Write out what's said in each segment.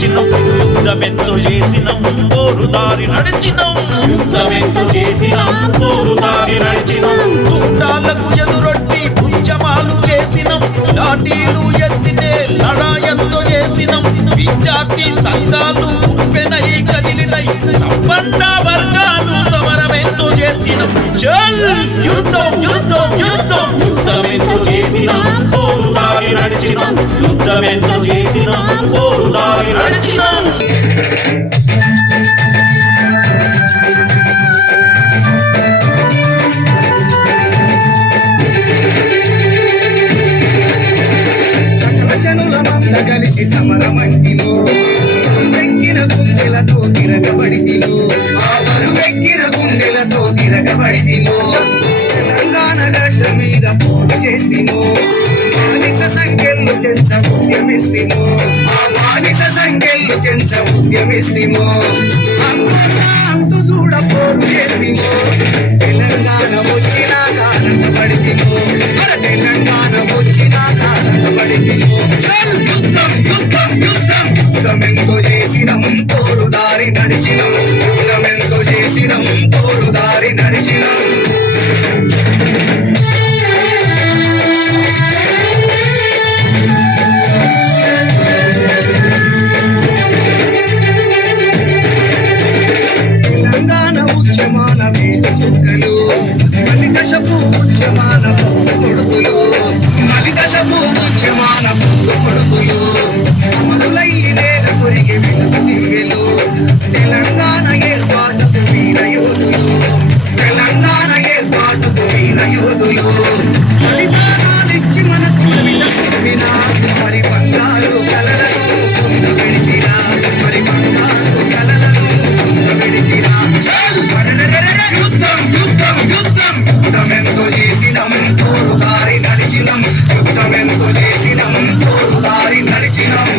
నడిచినం యుద్ధమెంతో చేసినం పోరుదారి నడిచినం యుద్ధమెంతో చేసినం పోరుదారి నడిచినం తుండాలకు ఎదురొట్టి ఉద్యమాలు చేసినం లాఠీలు ఎత్తితే లడాయంతో చేసినం విద్యార్థి సంఘాలు ఉప్పెనై కదిలినై సంపన్న వర్గాలు సమరమెంతో చేసినం చల్ యుద్ధం యుద్ధం యుద్ధం యుద్ధమెంతో చేసినం పోరుదారి నడిచినం యుద్ధమెంతో చేసినం పోరుదారి నడిచినం కలిసి సమరమంటిలో వెక్కిన గుండెలతో తిరగబడితిలో ఆ బరువెక్కిన గుండెలతో తిరగబడితిలో తెలంగాణ గడ్డ మీద పోటు చేస్తిమో బానిస సంఖ్యలు తెంచ ఉద్యమిస్తిమో ఆ బానిస సంఖ్యలు తెంచ ఉద్యమిస్తిమో అందువల్ల అంతు చూడ పోరు చేస్తిమో తెలంగాణ వచ్చినాక నచ్చబడితిమో మన తెలంగాణ వచ్చినాక నచ్చబడితిమో యుద్ధం యుద్ధం యుద్ధం యుద్ధమెంతో చేసినం పోరుదారి నడిచినం యుద్ధమెంతో చేసినం పోరుదారి నడిచినం తెలంగాణ ఉద్యమాన వేలు చుక్కలు మలికశపు ఉద్యమాన కొడుకులు మలికశపు ఉద్యమాన కొడుకులు అమరులైన కొరిగి వెలుగు దివ్యలు తెలంగాణ ఏర్పాటుకు వీర యోధులు తెలంగాణ ఏర్పాటుకు వీర యోధులు బలిదానాలిచ్చి మనకు కవిత చెప్పిన మరి బంగారు కలలను పొందబెడితిరా మరి బంగారు కలలను పొందబెడితిరా యుద్ధం యుద్ధం యుద్ధం యుద్ధమెంతో చేసినం పోరుదారి నడిచినం యుద్ధమెంతో చేసినం పోరుదారి నడిచినం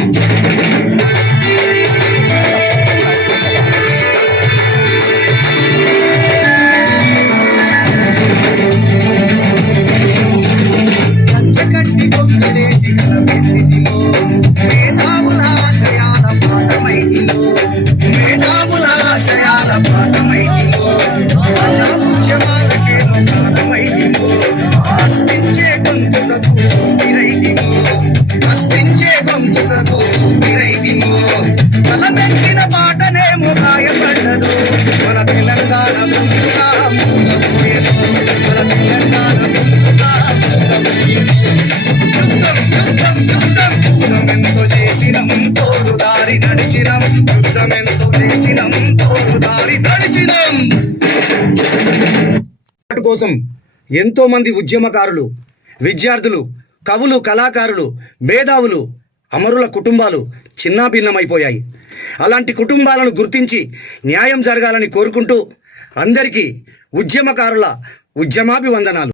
కట్టి కొక్కలేసి కలబెత్తితిమో మేధావుల ఆశయాల పాఠమైతిమో మేధావుల ఆశయాల పాఠమైతిమో ప్రజా ఉద్యమాలకేమో ప్రాణమైతిమో ప్రశ్నించే గొంతుకకు ఊపిరైతిమో ప్రశ్నించే గొంతుకకు ఊపిరైతిమో బలమెక్కిన పాటనేమో గాయపడ్డదు మన తెలంగాణ ముందుగా మూగబోయేను మన తెలంగాణ ముందుగా మూగబోయేను యుద్ధం యుద్ధం యుద్ధం యుద్ధమెంతో చేసినం పోరుదారి నడిచినం యుద్ధమెంతో చేసినం పోరుదారి నడిచినం కోసం ఎంతో మంది ఉద్యమకారులు విద్యార్థులు కవులు కళాకారులు మేధావులు అమరుల కుటుంబాలు చిన్నాభిన్నమైపోయాయి. అలాంటి కుటుంబాలను గుర్తించి న్యాయం జరగాలని కోరుకుంటూ అందరికీ ఉద్యమకారుల ఉద్యమాభివందనాలు.